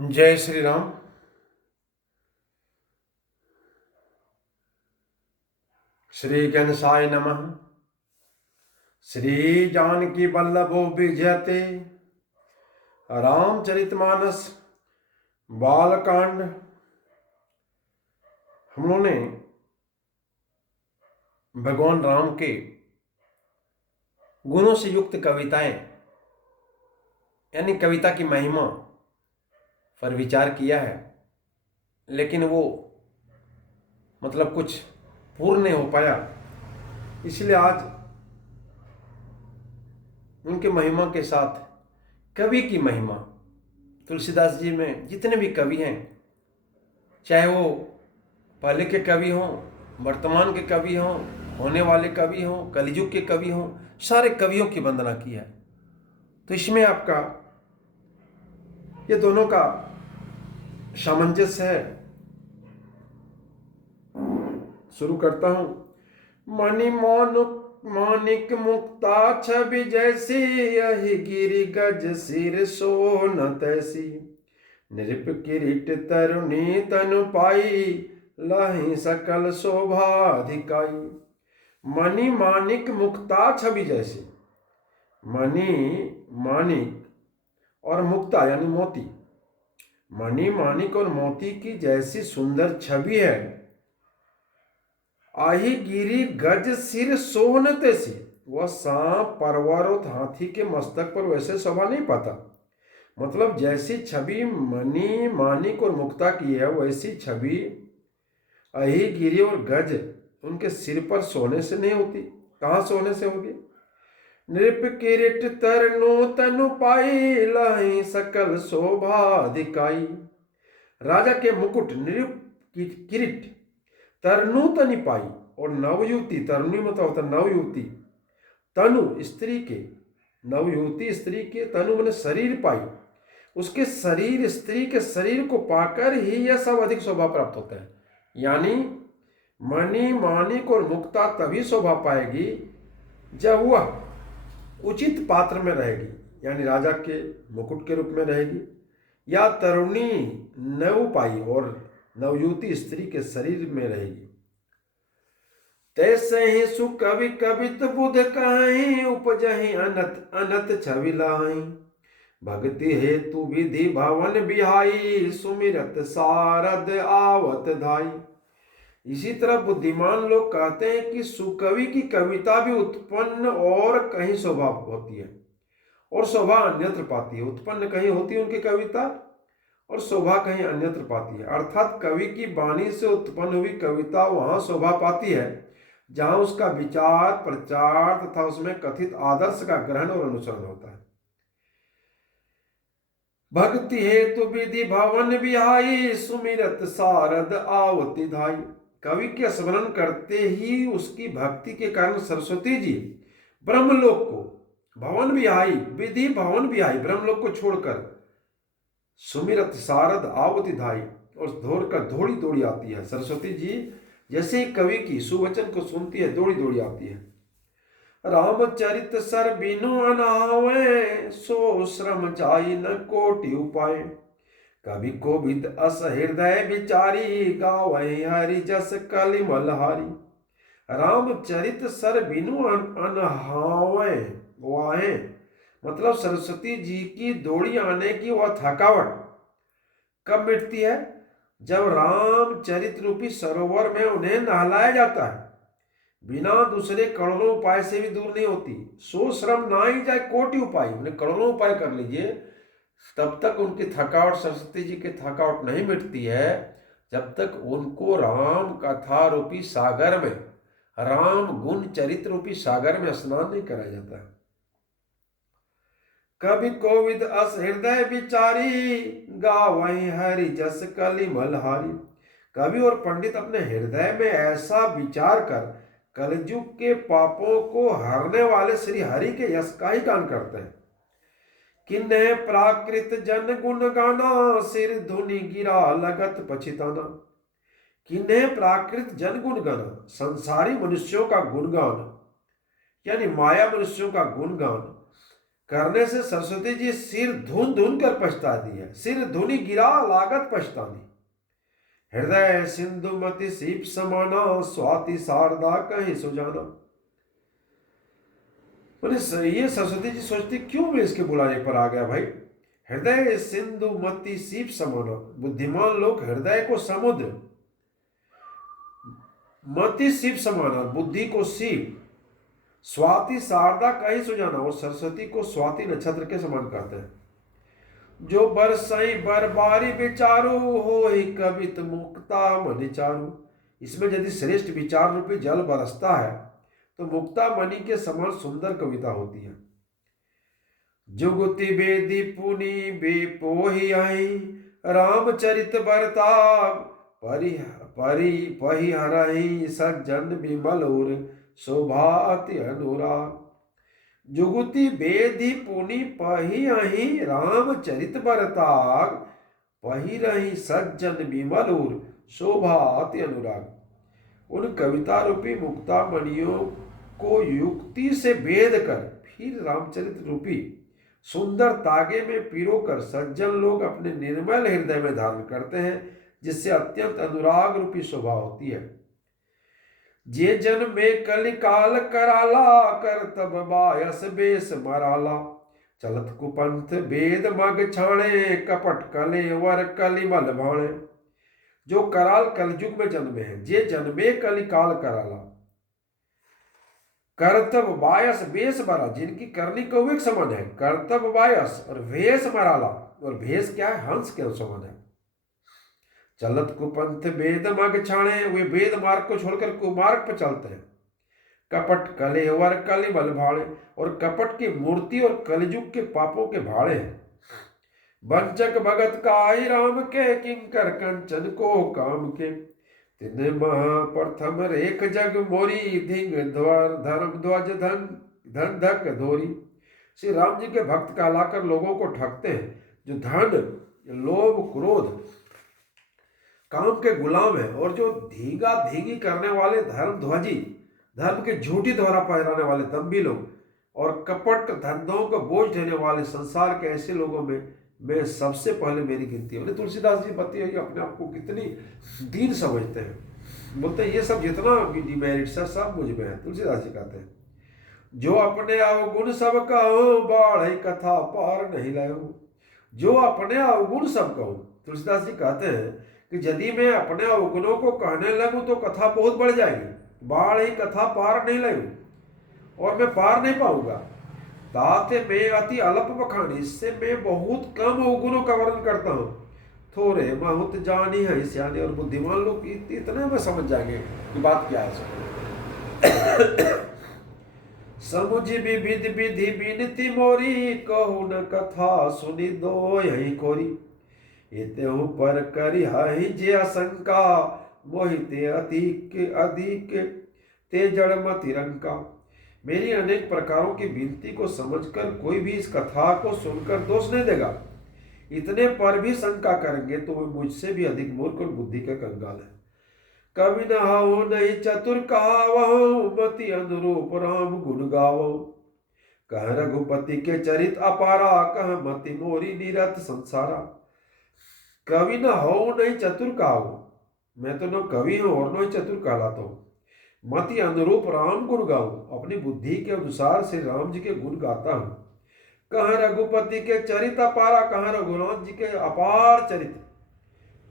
जय श्री राम। श्री गणेशाय नमः। श्री जानकी वल्लभो विजयते। रामचरितमानस बालकांड। हम लोगों ने भगवान राम के गुणों से युक्त कविताएं यानी कविता की महिमा पर विचार किया है, लेकिन वो कुछ पूर्ण नहीं हो पाया। इसलिए आज उनके महिमा के साथ कवि की महिमा, तुलसीदास जी में जितने भी कवि हैं, चाहे वो पहले के कवि हों, वर्तमान के कवि हों, होने वाले कवि हों, कलियुग के कवि हों, सारे कवियों की वंदना की है। तो इसमें आपका ये दोनों का सामंजस्य है। शुरू करता हूं। मानिक मुक्ता छवि जैसी, यही गिरि गज सिर सोन तैसी। नृप किरीट तरुणी तनु पाई, लहि सकल शोभाधिकाई। मणि मानिक मुक्ता छवि जैसी। मणि मानिक और मुक्ता यानी मोती। मणि मानिक और मोती की जैसी सुंदर छवि है। आही गिरी गज सिर सोहन तैसी। वह सांप, परवर और हाथी के मस्तक पर वैसे शोभा नहीं पाता। मतलब जैसी छवि मणि मानिक और मुक्ता की है, वैसी छवि अही गिरी और गज उनके सिर पर सोने से नहीं होती। कहाँ सोने से होगी? नृप किरीट तरनु तनु पाई, लहि सकल शोभा दिखाई। राजा के मुकुट नृप किरीट तरनु तनि पाई, और नवयुवती, तरुणी मतलब होता नवयुवती, तनु स्त्री के, नवयुवती स्त्री के, तनु मैंने शरीर पाई। उसके शरीर, स्त्री के शरीर को पाकर ही यह सब अधिक शोभा प्राप्त होता है। यानी मणि मानिक और मुक्ता तभी शोभा पाएगी जब वह उचित पात्र में रहेगी, यानी राजा के मुकुट के रूप में रहेगी, या तरुणी नव पाई और नवयुवती स्त्री के शरीर में रहेगी। तैसे ही सुकवि कवित बुध कहीं, उपजहि अनत अनत छवि लाहीं। भक्ति हेतु विधि भवन बिहाई, सुमिरत सारद आवत धाई। इसी तरह बुद्धिमान लोग कहते हैं कि सुकवि की कविता भी उत्पन्न और कहीं शोभा होती है और शोभा अन्यत्र पाती है। उत्पन्न कहीं होती है उनकी कविता और शोभा कहीं अन्यत्र पाती है। अर्थात कवि की वाणी से उत्पन्न हुई कविता वहां शोभा पाती है जहां उसका विचार, प्रचार तथा उसमें कथित आदर्श का ग्रहण और अनुसरण होता है। भक्ति हेतु विधि भवन बिहाई, सुमिरत सारद आवती धाई। कवि के स्मरण करते ही उसकी भक्ति के कारण सरस्वती जी ब्रह्मलोक को, भवन बिहाई, विधि भवन बिहाई, ब्रह्मलोक को छोड़कर सुमिरत सारद आवती धाई, और दौड़कर दौड़ी दौड़ी आती है। सरस्वती जी जैसे ही कवि की सुवचन को सुनती है, दौड़ी दौड़ी आती है। रामचरित सर बिनु अनावे, सो श्रम जाई न कोटि उपाय। कवि को विद अस हृदय विचारी, गावै हरि जस कलिमल हारी। रामचरित सर बिनु अनहावे, वाहे मतलब सरस्वती जी की दौड़ी आने की वह थकावट कब मिटती है? जब रामचरित रूपी सरोवर में उन्हें नहलाया जाता है। बिना दूसरे करोड़ों उपाय से भी दूर नहीं होती। सो श्रम ना ही जाए कोटि उपाय, उन्हें करोड़ों उपाय कर लीजिए, तब तक उनकी थकावट, सरस्वती जी की थकावट नहीं मिटती है जब तक उनको राम कथा रूपी सागर में, राम गुण चरित्र रूपी सागर में स्नान नहीं कराया जाता है। कवि कोविद अस हृदय विचारी, गावै हरि जस कलिमल हारी। कवि और पंडित अपने हृदय में ऐसा विचार कर कलयुग के पापों को हरने वाले श्री हरि के यश का ही गान करते हैं। किन्ने प्राकृत जन गुण गाना, सिर धुनि गिरा लगत पछिताना। किन्ने प्राकृत जन गुण गाना, संसारी मनुष्यों का गुणगान यानी माया मनुष्यों का गुणगान करने से सरस्वती जी सिर धुन धुन कर पछताती है। सिर धुनी गिरा लागत पछतानी। हृदय सिंधु मति सीप समाना, स्वाति शारदा कहीं सुजाना। बोले ये सरस्वती जी सोचती क्यों मैं इसके बुलाने पर आ गया भाई। हृदय सिंधु मति सीप समाना, बुद्धिमान लोग हृदय को समुद्र, मति सीप समाना, बुद्धि को सीप, स्वाति शारदा कहीं सुजाना, और सरस्वती को स्वाति नक्षत्र के समान कहते हैं। जो बरसई बरबारी विचारू, हो ही कवित मुक्ता मणि चारू। इसमें यदि श्रेष्ठ विचार रूपी जल बरसता है तो मुक्ता मणि के समान सुंदर कविता होती है। जुगति बेदी पुनि बेपोहि आई, रामचरित बरताप परि परि पहि हरहि, सज्जन विमल और शोभा अति अनुराग। जुगति बेदी पुनि पहि अहि, रामचरित बरताग पहि रही, सज्जन विमल और शोभा अति अनुराग। उन कविता रूपी मुक्ता मणियों को युक्ति से भेद कर फिर रामचरित रूपी सुंदर तागे में पिरोकर सज्जन लोग अपने निर्मल हृदय में धारण करते हैं, जिससे अत्यंत अनुराग रूपी शोभा होती है। जे जन में कलिकाल कराला, कर तब बायस बेस मराला। चलत कुपंथ वेद मग छाणे, कपट कले वर कलिमल भाणे। जो कराल कलयुग में जन्मे हैं, जे जन्मे कलिकाल कराला, करतब बायस बेस मरा, जिनकी करनी कौवे के समान है। करतब बायस और भेष मराला, और भेष क्या है, हंस के समान है। चलत कुपंथ वेद मग छाणे, वे वेद मार्ग को छोड़कर कुमार्ग पर चलते हैं। कपट कलेवर कलिमल भाड़े, और कपट की मूर्ति और कलयुग के पापों के भाड़े हैं। वंचक भगत काई राम के, किंकर कंचन को काम के। तिन्हे महाप्रथम रेख जग मोरी, धिंग ध्वर धर्म ध्वज धन धन धक धोरी। श्री राम जी के भक्त कहलाकर लोगों को ठगते हैं, जो धन लोभ क्रोध काम के गुलाम है, और जो धींगा धींगी करने वाले धर्म ध्वजी, धर्म के झूठी द्वारा पहराने वाले दम्भी लोग, और कपट धंधों को बोझ ढेने वाले संसार के ऐसे लोगों में मैं सबसे पहले मेरी गिनती है। तुलसीदास जी बताइए अपने आप को कितनी दीन समझते हैं। बोलते हैं ये सब जितना डिमेरिट्स है सब मुझ में है। तुलसीदास जी कहते हैं जो अपने अवगुण सब कहो, बाढ़ कथा पार नहीं लायो। जो अपने अवगुण सब कहो, तुलसीदास जी कहते हैं कि यदि मैं अपने अवगुणों को कहने लगूं तो कथा बहुत बढ़ जाएगी, बाढ़ ही कथा पार नहीं लगू, और मैं पार नहीं पाऊंगा। ताते मैं अति अल्प बखानी, इससे मैं बहुत कम अवगुणों का वर्णन करता हूँ। थोड़े बहुत जानी है सियाने, और बुद्धिमान लोग इतने में समझ जाएंगे कि बात क्या है। समुझ विविध विधि बिनती मोरी, कहू न कथा सुनी दो यही कोरी। एतेहु पर करी हाहि जे आशंका, मोहिते अधिक अधिक ते जड़मति रंका। मेरी अनेक प्रकारों की विनती को समझकर कोई भी इस कथा को सुनकर दोष नहीं देगा। इतने पर भी शंका करेंगे तो वे मुझसे भी अधिक मूर्ख और बुद्धि के कंगाल है। कवि न हो नहीं चतुर कहावहु, मति अनुरूप राम गुण गावहु। कह रघुपति के चरित अपारा, कह मति मोरी निरत संसारा। कवि न हो नहीं चतुर कहावहु, मैं तो न कवि हूं और न ही चतुर कहलाता हूं। मति अनुरूप राम गुण गाऊं, अपनी बुद्धि के अनुसार से राम जी के गुण गाता हूं। कहाँ रघुपति के चरित अपारा, कहाँ रघुनाथ जी के अपार चरित।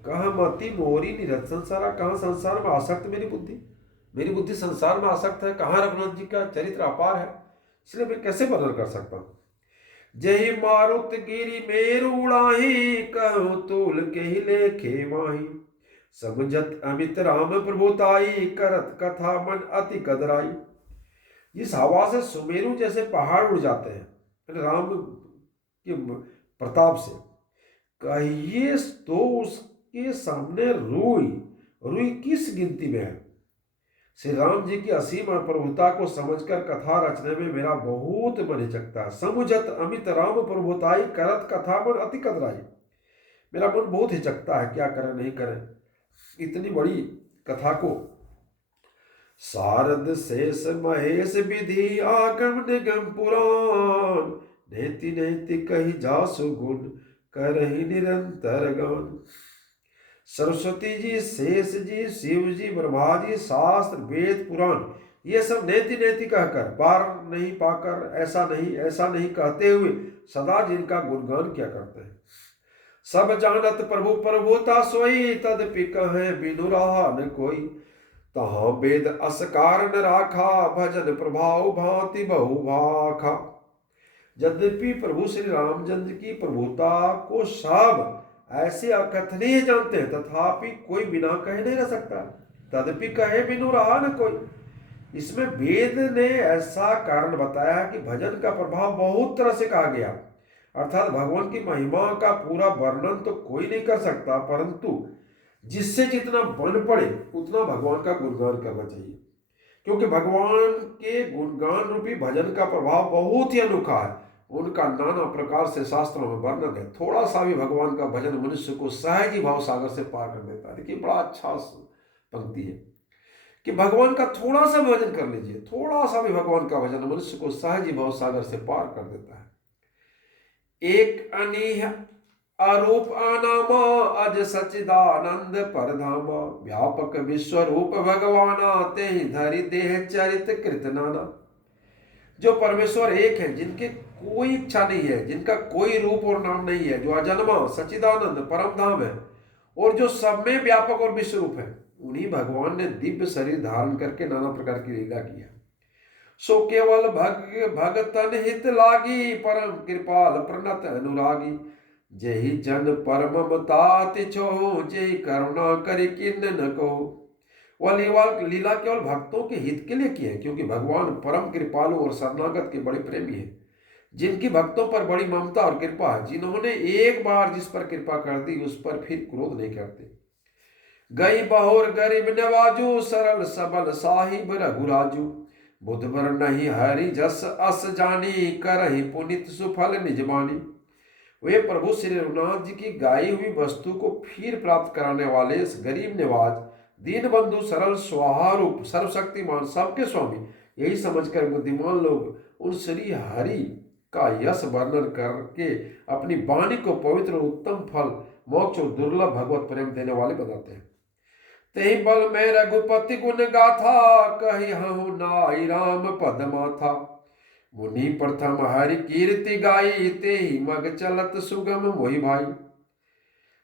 कहाँ मति मोरी निरत संसारा, कहाँ संसार में आसक्त मेरी बुद्धि संसार में आसक्त है। कहाँ रघुनाथ जी का चरित्र अपार है, इसलिए मैं कैसे वर्णन कर सकता हूँ। जही मारुत गिरी मेरु उड़ाही, कहूँ तूल के ही लेखे माही। समझत अमित राम प्रभुताई, करत कथा मन अति कदराई। जिस हवा से सुमेरु जैसे पहाड़ उड़ जाते हैं राम के प्रताप से, कहिए तो उसके सामने रुई किस गिनती में है। श्री राम जी की असीम प्रभुता को समझकर कथा रचने में मेरा बहुत मन हिचकता है। समुझत अमित राम प्रभुताई, करत कथा मन अति कदराई। मेरा मन बहुत हिचकता है, क्या करें नहीं करें इतनी बड़ी कथा को। शारद शेष महेश विधि आगम निगम पुराण, नेति नेति कही जासु गुण, करहि निरंतर गान। सरस्वती जी, शेष जी, शिव जी, ब्रह्मा जी, शास्त्र, वेद, पुराण, ये सब नेति नेति कहकर, पार नहीं पाकर, ऐसा नहीं कहते हुए सदा जिनका गुणगान किया करते हैं। सब जानत प्रभु प्रभुता सोई, तदपि कहे बिनु रहा न कोई। तहाँ वेद अस कारण राखा, भजन प्रभाव भांति बहु भाखा। यद्यपि प्रभु श्री रामचंद्र की प्रभुता को सब ऐसे अकथनीय जानते हैं, तथापि कोई बिना कहे नहीं रह सकता। तदपि कहे बिनु रहा न कोई। इसमें वेद ने ऐसा कारण बताया कि भजन का प्रभाव बहुत तरह से कहा गया, अर्थात भगवान की महिमा का पूरा वर्णन तो कोई नहीं कर सकता, परंतु जिससे जितना बन पड़े उतना भगवान का गुणगान करना चाहिए, क्योंकि भगवान के गुणगान रूपी भजन का प्रभाव बहुत ही अनोखा है। उनका नाना प्रकार से शास्त्रों में वर्णन है। थोड़ा सा भी भगवान का भजन मनुष्य को सहज ही भाव सागर से पार कर देता है। देखिए बड़ा अच्छा पंक्ति है कि भगवान का थोड़ा सा भजन कर लीजिए, थोड़ा सा भी भगवान का भजन मनुष्य को सहज ही भाव सागर से पार कर देता है। एक अनीह अरूप अनामा, अज सचिदानंद परधामा। व्यापक विश्व रूप भगवाना, ते ही धरि देह चरित कृत नाना। जो परमेश्वर एक है, जिनके कोई इच्छा नहीं है, जिनका कोई रूप और नाम नहीं है, जो अजन्मा सचिदानंद परम धाम है और जो सब में व्यापक और विश्व रूप है, उन्हीं भगवान ने दिव्य शरीर धारण करके नाना प्रकार की लीला किया। सो केवल भगतन हित लागी, परम कृपाल प्रणत अनुरागी। जेहि जन परम ममता छो, जेहि करुणा करि किन्न न कहो। वह लीला केवल भक्तों के हित के लिए की है, क्योंकि भगवान परम कृपालु और शरणागत के बड़े प्रेमी हैं, जिनकी भक्तों पर बड़ी ममता और कृपा है, जिन्होंने एक बार जिस पर कृपा कर दी उस पर फिर क्रोध नहीं करते। गई बहोर गरीब नवाजू, सरल सबल साहिब रघुराजू। बुधवर नहीं हरि जस अस जानी, करहि पुनित सुफल निजमानी। वे प्रभु श्री रघुनाथ जी की गाई हुई वस्तु को फिर प्राप्त कराने वाले इस गरीब निवाज, दीन बंधु, सरल स्वाहारूप, सर्वशक्तिमान, सबके स्वामी, यही समझकर बुद्धिमान लोग उन श्री हरि का यश वर्णन करके अपनी वाणी को पवित्र उत्तम फल, मोक्ष और दुर्लभ भगवत प्रेम देने वाले बताते हैं। तेहि बल में रघुपति गुण गाथा, कही हूँ नाई राम पद माथा। मुनि प्रथम हरि कीर्ति गाई, ते ही मग चलत सुगम मोहि भाई।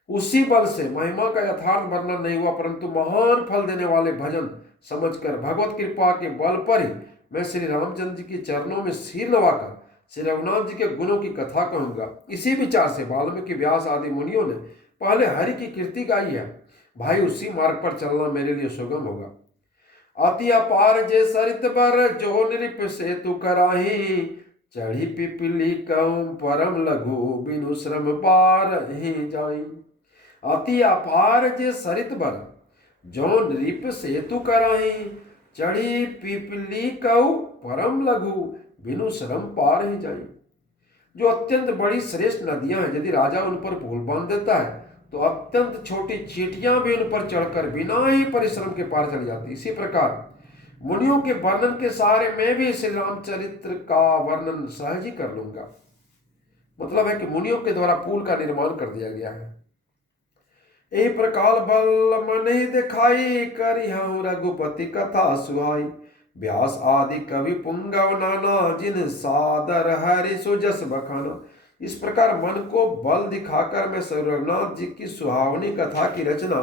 उसी बल से महिमा का यथार्थ वर्णन नहीं हुआ, परंतु महान फल देने वाले भजन समझकर भगवत कृपा के बल पर ही मैं श्री रामचंद्र जी के चरणों में सिर नवाकर श्री रघुनाथ जी के गुणों की कथा कहूंगा। इसी विचार से वाल्मीकि, व्यास आदि मुनियों ने पहले हरि की कीर्ति गाई है। भाई उसी मार्ग पर चलना मेरे लिए सुगम होगा। अति अपार जे सरित बर, जो नृप से तु कराही। चढ़ी पिपली कहूँ परम लघु, बिनु श्रम पार ही जाई। अति अपार जे सरित बर, जो नृप से तु कराही। चढ़ी पिपली कहूँ परम लघु, बिनु श्रम पार ही जाई। जो अत्यंत बड़ी श्रेष्ठ नदियां हैं, यदि राजा उन पर पुल बांध देता है तो अत्यंत छोटी चींटियां भी उन पर चढ़कर बिना ही परिश्रम के पार चली जाती। इसी प्रकार मुनियों के वर्णन के सहारे मैं भी श्री रामचरित्र का वर्णन सहज ही कर लूंगा। मतलब है कि मुनियों के द्वारा पुल का निर्माण कर दिया गया है। यही प्रकार बल मन ही दिखाई, करी हूँ रघुपति कथा सुहाई। व्यास आदि कवि पुंगव नाना, जिन सादर हरि सुजस बखाना। इस प्रकार मन को बल दिखाकर मैं श्री रघुनाथ जी की सुहावनी कथा की रचना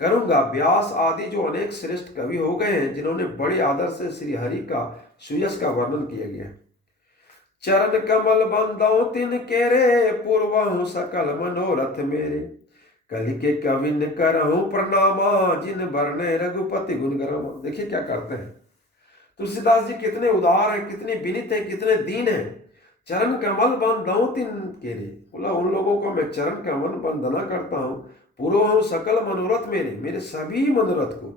करूंगा। व्यास आदि जो अनेक श्रेष्ठ कवि हो गए हैं, जिन्होंने बड़े आदर से श्री हरि का सुयश का वर्णन किया गया है। चरण कमल बंदो तिन केरे, पूर्वहु सकल मनोरथ मेरे। कलि के कविन करहु प्रणामा, जिन बरने रघुपति गुण गरमा। देखिए क्या करते हैं तुलसीदास जी, कितने उदार हैं, कितने विनीत हैं, कितने दीन हैं। चरण कमल बंदो तिन केरे, बोला उन लोगों को मैं चरण कमल वंदना करता हूँ। पूर्व हूँ सकल मनोरथ मेरे, मेरे सभी मनोरथ को,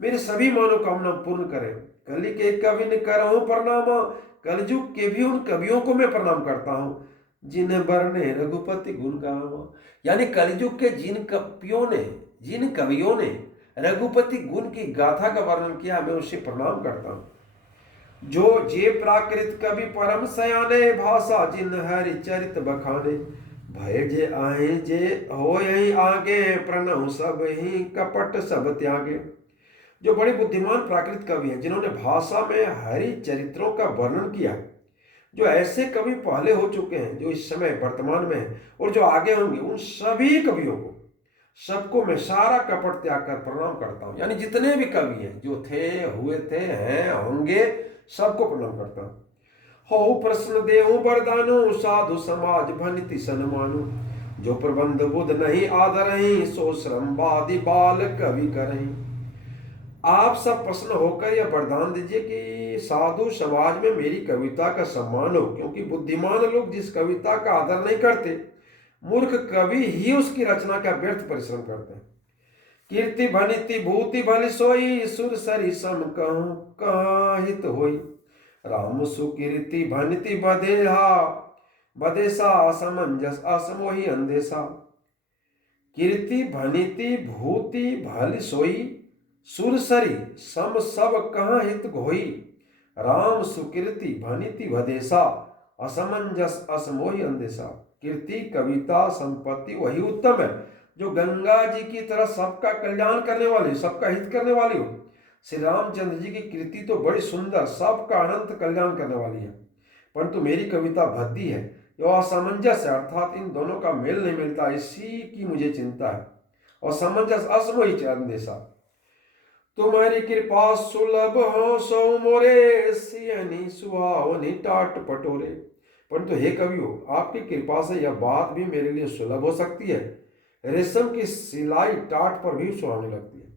मेरे सभी मनोकामना पूर्ण करें। कलि के कविन करहु प्रणामा, कलयुग के भी उन कवियों को मैं प्रणाम करता हूँ, जिन बरने रघुपति गुण गावा। यानी कलयुग के जिन कवियों ने रघुपति गुण की गाथा का वर्णन किया, मैं उसे प्रणाम करता हूँ। जो जे प्राकृत कवि परम सयाने, भाषा जिन हरि चरित बखाने। भय जे आए जे हो यही आगे, प्रणव सब ही कपट सब त्यागे। जो बड़े बुद्धिमान प्राकृत कवि हैं, जिन्होंने भाषा में हरि चरित्रों का वर्णन किया, जो ऐसे कवि पहले हो चुके हैं, जो इस समय वर्तमान में हैं और जो आगे होंगे, उन सभी कवियों को, सबको मैं सारा कपट त्याग कर प्रणाम करता हूं। यानी जितने भी कवि हैं, जो थे, हुए थे, हैं, होंगे, सबको प्रणाम करता हूं। हो प्रश्न देहु वरदानो, साधु समाज भनिति सन्मानु। जो प्रबंध बुध नहीं आदरहि, सो श्रम वादी बाल कवि करहि। आप सब प्रश्न होकर यह वरदान दीजिए कि साधु समाज में मेरी कविता का सम्मान हो, क्योंकि बुद्धिमान लोग जिस कविता का आदर नहीं करते, मूर्ख कवि ही उसकी रचना का व्यर्थ परिश्रम करते हैं। कीर्ति भनिति भूति भल सोई, सुर सरी सम कहूं कहाँ हित होई। राम सुकीर्ति भनिति बदेहा, बदेसा असमंजस असमोहि अंधेसा। कीर्ति भनिति भूति भल सोई, सुरसरी सम सब कहाँ हित होई। राम सुकीर्ति भनिति भदेसा, असमंजस असमोहि अंधेसा। कीर्ति, कविता, संपत्ति वही उत्तम है जो गंगा जी की तरह सबका कल्याण करने वाली, सबका हित करने वाली हो। श्री रामचंद्र जी की कीर्ति तो बड़ी सुंदर, सबका अनंत कल्याण करने वाली है, परंतु मेरी कविता भद्दी है, जो असमंजस है, अर्थात इन दोनों का मेल नहीं मिलता, इसी की मुझे चिंता है। और समंजस असमोहि अंधेसा। तुम्हारी कृपा सुलभ हो, सो मोरे सियनी सुहावनी टाट पटोरे। परंतु हे कवियो, आपकी कृपा से यह बात भी मेरे लिए सुलभ हो सकती है। रेशम की सिलाई टाट पर भी सुहावनी लगती है।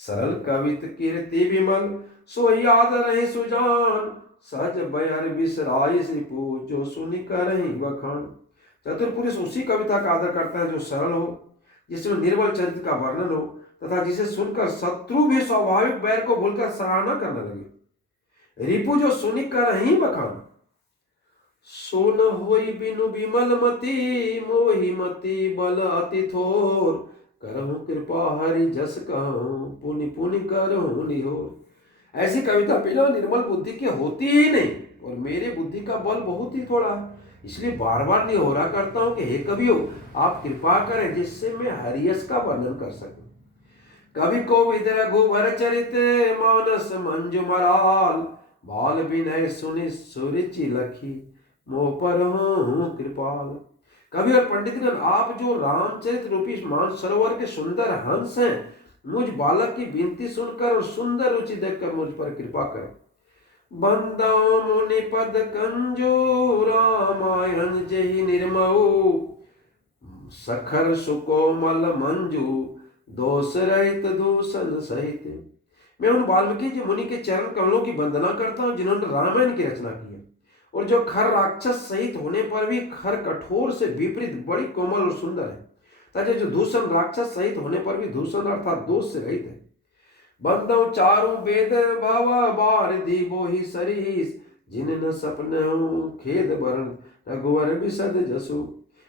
सरल कवित कीर्ति विमल, सो याद रहे सुजान। सहज बयर बिसराई श्रीपू, जो सुनि करहि बखान। चतुर पुरुष उसी कविता का आदर करता है जो सरल हो, जिसमें निर्मल चरित्र का वर्णन हो, तथा जिसे सुनकर शत्रु भी स्वाभाविक बैर को भूलकर सराहना करने लगे। रिपु जो सुनि करहि बखान। सो न होई बिनु विमल मति, मोहि मति बल अति थोर। करहु कृपा हरि जस कहूं, पुनि पुनि करहु निहोर। ऐसी कविता बिना निर्मल बुद्धि के होती ही नहीं, और मेरे बुद्धि का बल बहुत ही थोड़ा है, इसलिए बार बार निहोरा करता हूं कि हे कवियो, आप कृपा करें जिससे मैं हरियस का वर्णन कर सकूं। कवि को विदर रघुवर चरित, मानस मंजु मराल। बाल विनय सुनि सुरुचि लखी, मोह पर हूं कृपाल। कवि और पंडितगण, आप जो रामचरित रूपी मान सरोवर के सुंदर हंस हैं, मुझ बालक की विनती सुनकर और सुंदर रुचि देखकर मुझ पर कृपा करें। बंदा मुनि पद कंजू, रामायण जहि निर्मऊ। सखर सुकोमल मंजू, दोष रहित दूषण सहित। मैं उन वाल्मीकि जी मुनि के चरण कमलों की वंदना करता हूं, जिन्होंने रामायण की रचना की है, और जो खर राक्षस सहित होने पर भी खर कठोर से विपरीत बड़ी कोमल और सुंदर है, तथा जो दूषण राक्षस सहित होने पर भी दूषण अर्थात दोष से रहित है। बंदौ चारु वेद भव बार दीबो ही सरीस, जिन न सपनहु खेद वरण रघुवर विशद जसु।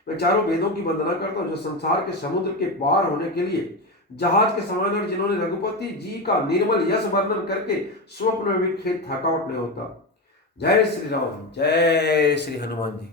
मैं चारों वेदों की वंदना करता हूँ, जो संसार के समुद्र के पार होने के लिए जहाज के समान है, जिन्होंने रघुपति जी का निर्मल यश वर्णन करके स्वप्न में भी खेद थकावट नहीं होता। जय श्री राम, जय श्री हनुमान जी।